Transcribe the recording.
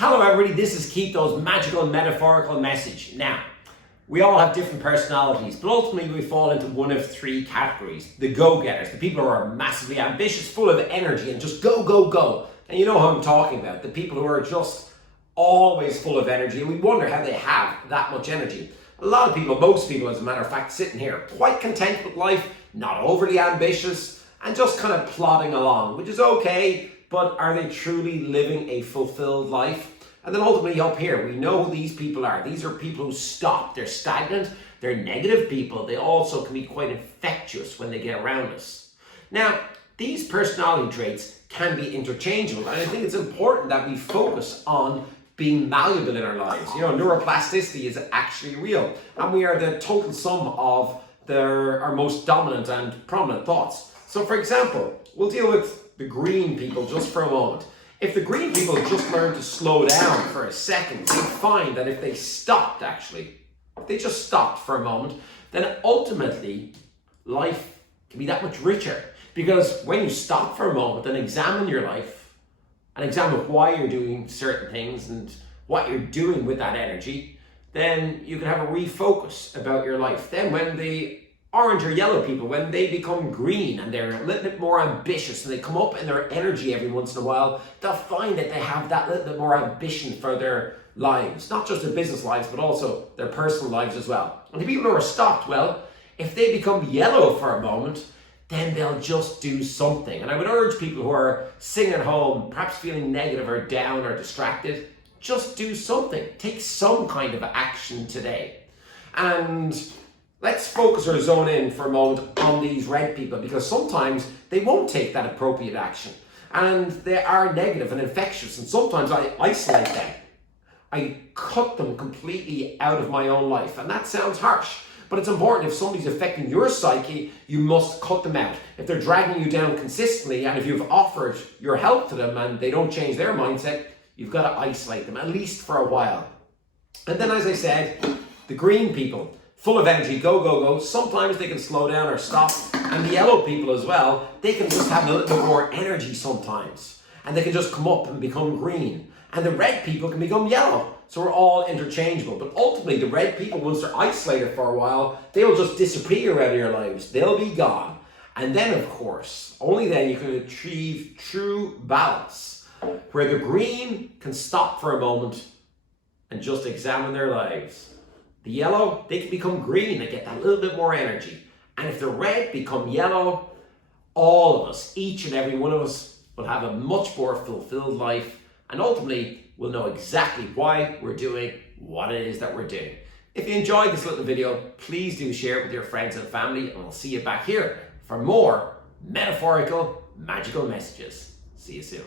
Hello everybody, this is Keito's magical and metaphorical message. Now, we all have different personalities, but ultimately we fall into one of three categories. The go-getters, the people who are massively ambitious, full of energy and just go, go, go. And you know who I'm talking about, the people who are just always full of energy, and we wonder how they have that much energy. A lot of people, most people as a matter of fact, sitting here quite content with life, not overly ambitious, and just kind of plodding along, which is okay, but are they truly living a fulfilled life? And then ultimately up here, we know who these people are. These are people who stop, they're stagnant, they're negative people. They also can be quite infectious when they get around us. Now, these personality traits can be interchangeable, and I think it's important that we focus on being malleable in our lives. You know, neuroplasticity is actually real, and we are the total sum of our most dominant and prominent thoughts. So for example, we'll deal with the green people just for a moment. If the green people just learn to slow down for a second, they find that if they stopped if they just stopped for a moment, then ultimately life can be that much richer. Because when you stop for a moment and examine your life and examine why you're doing certain things and what you're doing with that energy, then you can have a refocus about your life. Then when the orange or yellow people, when they become green and they're a little bit more ambitious and they come up in their energy every once in a while, they'll find that they have that little bit more ambition for their lives, not just their business lives, but also their personal lives as well. And the people who are stopped, well, if they become yellow for a moment, then they'll just do something. And I would urge people who are sitting at home, perhaps feeling negative or down or distracted, just do something. Take some kind of action today. And let's focus or zone in for a moment on these red people, because sometimes they won't take that appropriate action and they are negative and infectious, and sometimes I isolate them. I cut them completely out of my own life, and that sounds harsh, but it's important. If somebody's affecting your psyche, you must cut them out. If they're dragging you down consistently, and if you've offered your help to them and they don't change their mindset, you've got to isolate them, at least for a while. And then, as I said, the green people, full of energy, go, go, go. Sometimes they can slow down or stop. And the yellow people as well, they can just have a little bit more energy sometimes. And they can just come up and become green. And the red people can become yellow. So we're all interchangeable. But ultimately, the red people, once they're isolated for a while, they'll just disappear out of your lives. They'll be gone. And then, of course, only then you can achieve true balance, where the green can stop for a moment and just examine their lives. The yellow, they can become green and get that little bit more energy. And if the red become yellow, all of us, each and every one of us, will have a much more fulfilled life, and ultimately we'll know exactly why we're doing what it is that we're doing. If you enjoyed this little video, please do share it with your friends and family, and I'll see you back here for more metaphorical, magical messages. See you soon.